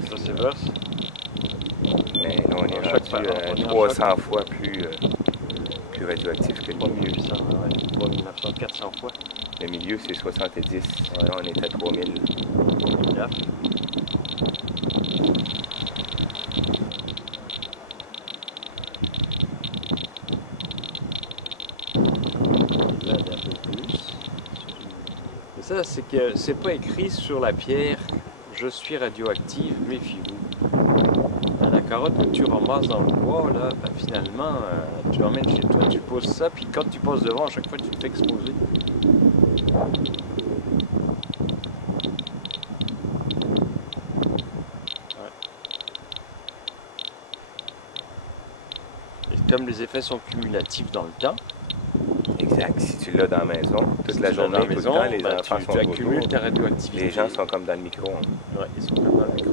Ça c'est verse. Mais là, on est rendu 300 fois plus radioactif que le Pas milieu. 1800, ouais. Pas 1900, 400 fois. Le milieu, c'est 70. Là, on est à 3000. 2009. Là, d'un peu plus. Mais ça, c'est que c'est pas écrit sur la pierre « Je suis radioactive, méfiez-vous ». La carotte que tu ramasses dans le bois, là, ben, finalement, tu l'emmènes chez toi, tu poses ça, puis quand tu passes devant, à chaque fois, tu te fais exposer. Ouais. Et comme les effets sont cumulatifs dans le temps, Exact. Si tu l'as dans la maison, toute la journée, tout le temps, les enfants sont tu accumules ta radioactivité. Les gens sont comme dans le micro. Ouais, ils sont comme dans le micro.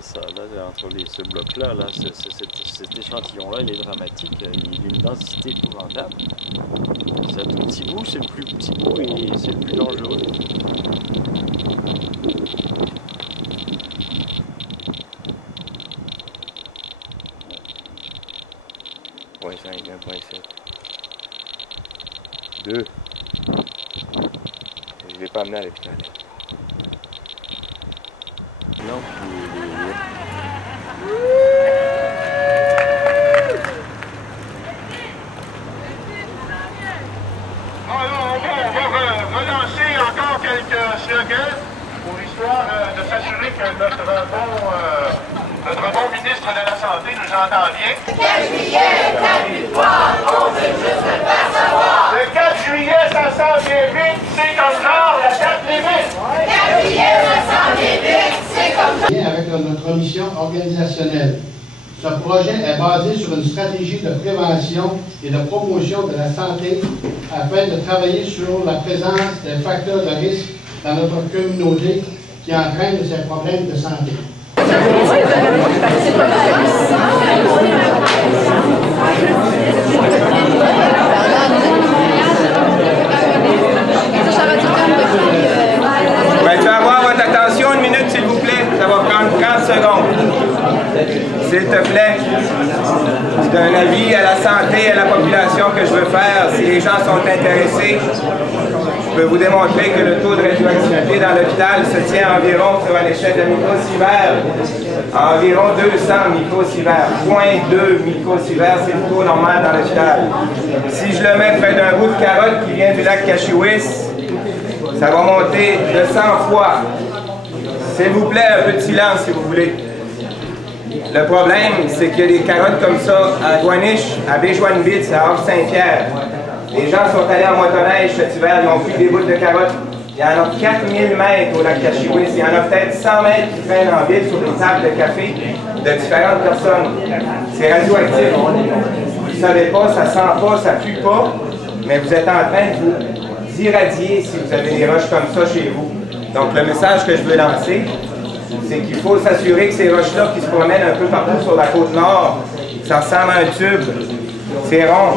Ça, là, entre ce bloc-là, là, cet échantillon-là, il est dramatique, il a une densité épouvantable. C'est un tout petit bout, c'est le plus petit bout et c'est le plus dangereux. Ouais, 5, 1.7. 2. Je ne l'ai pas amené à l'hôpital. Non, On va relancer encore quelques slogans pour l'histoire de s'assurer que notre bon ministre de la Santé nous entend bien. Le 4 juillet, date victoire, on veut juste le faire savoir. Le 4 juillet, ça sent bien vite, c'est comme genre la date limite. Le 4 juillet, ça sent bien vite, c'est comme genre. Avec notre mission organisationnelle. Ce projet est basé sur une stratégie de prévention et de promotion de la santé afin de travailler sur la présence des facteurs de risque dans notre communauté qui entraînent ces problèmes de santé. Ben, tu vas avoir votre attention une minute, s'il vous plaît. Ça va prendre 30 secondes. S'il te plaît, c'est un avis à la santé et à la population que je veux faire. Si les gens sont intéressés, je peux vous démontrer que le taux de radioactivité dans l'hôpital se tient environ, sur une échelle de microsieverts, à environ 200 microsieverts. 0.2 microsieverts, c'est le taux normal dans l'hôpital. Si je le mets près d'un bout de carotte qui vient du lac Cachiouis, ça va monter de 100 fois. S'il vous plaît, un peu de silence si vous voulez. Le problème, c'est qu'il y a des carottes comme ça à Gouaniche, à Béjoine-Bitz, à Orbe-Saint-Pierre. Les gens sont allés en motoneige cet hiver, ils ont pris des bouts de carottes. Il y en a 4000 mètres au lac Cachiouis. Il y en a peut-être 100 mètres qui traînent en ville sur des tables de café de différentes personnes. C'est radioactif. Vous ne savez pas, ça sent pas, ça pue pas, mais vous êtes en train de vous irradier si vous avez des roches comme ça chez vous. Donc le message que je veux lancer, c'est qu'il faut s'assurer que ces roches-là qui se promènent un peu partout sur la côte nord, ça ressemble à un tube, c'est rond,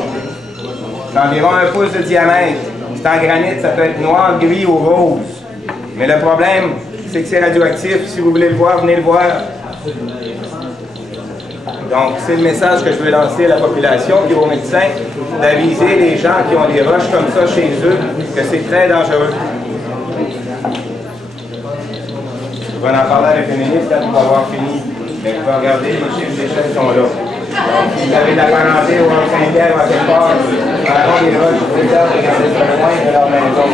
c'est environ 1 pouce de diamètre, c'est en granit, ça peut être noir, gris ou rose. Mais le problème, c'est que c'est radioactif, si vous voulez le voir, venez le voir. Donc c'est le message que je veux lancer à la population et aux médecins, d'aviser les gens qui ont des roches comme ça chez eux, que c'est très dangereux. On va en parler avec le ministre quand on va avoir fini. Mais vous pouvez regarder, les chiffres d'échelle sont là. Donc, si vous avez de la parenté ou un Saint-Pierre ou à quelque part, avant les roches, vous pouvez regarder ça loin de leur maison.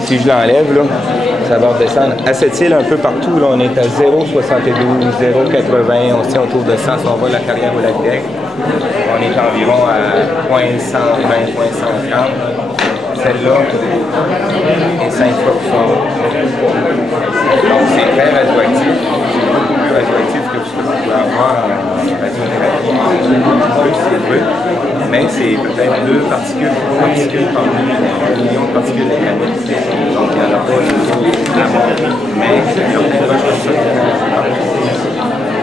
Si je l'enlève, là, ça va redescendre à cette île un peu partout. Là, on est à 0,72, 0,80, on se tient autour de 100 si on va la carrière au lac d'Aigle. On est environ à 0,120, 0,130. Celle-là est 5 fois plus forte. Donc c'est très radioactif. C'est beaucoup plus radioactif que ce que vous pouvez avoir en radiothérapie. Mais c'est peut-être 2 particules par million de particules de granit. Donc il n'y en a pas de mort. Mais il y a plein de roches comme ça qui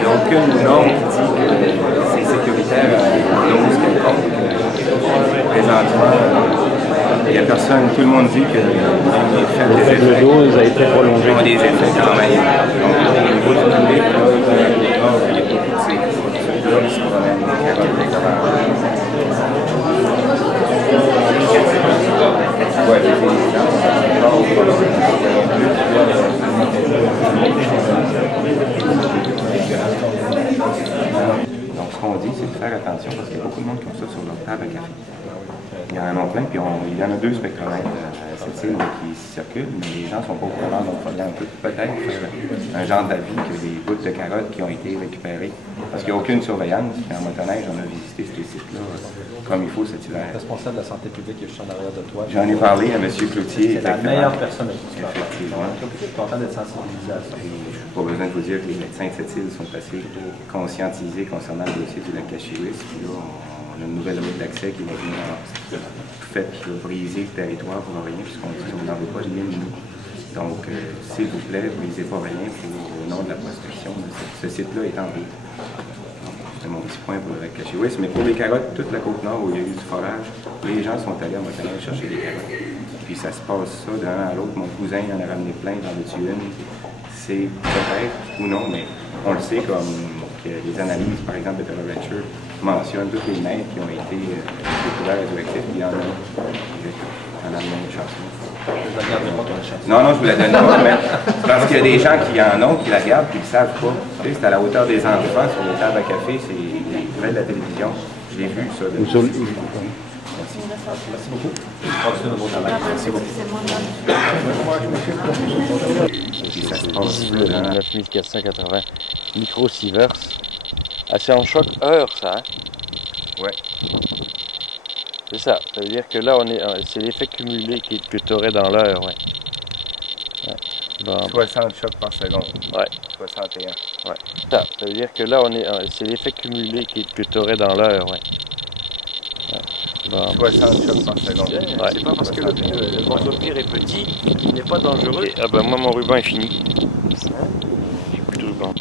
il n'y a aucune norme qui dit que c'est sécuritaire à une dose quelconque. présentement, il n'y a personne, tout le monde dit que les effets Le dose a été prolongé. ont des effets quand même. Donc, au niveau du public, là, il y a beaucoup de ces produits-là qui se promènent, des carottes, des carottes. Ouais, donc, ce qu'on dit, c'est de faire attention parce qu'il y a beaucoup de monde qui ont ça sur leur table à café. Il y en a plein, puis il y en a 2 spectromètres à cette île qui circulent, mais les gens ne sont pas au courant, donc il faudrait peut-être faire un genre d'avis que des bouts de carottes qui ont été récupérées, parce qu'il n'y a aucune surveillance, puis en motoneige, on a visité ces sites-là comme il faut cet hiver. Responsable de la santé publique, je suis en arrière de toi. J'en ai parlé à M. Cloutier. C'est la meilleure personne à qui tu parles. Effectivement. Je suis content d'être sensibilisé à ça. Je n'ai pas besoin de vous dire que les médecins de cette île sont assez conscientisés concernant le dossier du lac Cachewis. Puis là, on a une nouvelle route d'accès qui va venir faite de briser le territoire pour rien, puisqu'on dit qu'on n'en veut pas de ligne. Donc, s'il vous plaît, brisez pas rien au nom de la prospection de ce site-là est en vie. C'est mon petit point pour le lac Cachewis. Mais pour les carottes, toute la Côte-Nord où il y a eu du forage, les gens sont allés en motoneige chercher des carottes. Puis ça se passe ça d'un à l'autre. Mon cousin en a ramené plein dans le Tuyune. C'est peut-être ou non, mais on le sait comme que les analyses, par exemple, de Taylor Venture mentionnent toutes les mètres qui ont été découverts radioactifs. Il y en a une chanson. Non, non, je vous la donne pas, mais parce qu'il y a des gens qui en ont, qui la regardent, puis ils ne savent pas. Tu sais, c'est à la hauteur des enfants, sur les tables à café, c'est les nouvelles de la télévision. Je l'ai vu, ça. Merci. Merci beaucoup. Continuez notre travail. Merci beaucoup. Puis ça se passe 9480 microsieverts. Ah, c'est en choc heure, ça, hein? Ouais. C'est ça. Ça veut dire que là, c'est l'effet cumulé que tu aurais dans l'heure, ouais. Bon. 60 chocs par seconde. Ouais. 61. Ouais. Ça veut dire que là, c'est l'effet cumulé que tu aurais dans l'heure, ouais. Bon. 60 chocs par seconde. Ouais. C'est pas parce que le morceau-pire est petit qu'il n'est pas dangereux. Ah ben moi, mon ruban est fini. J'ai plus de ruban.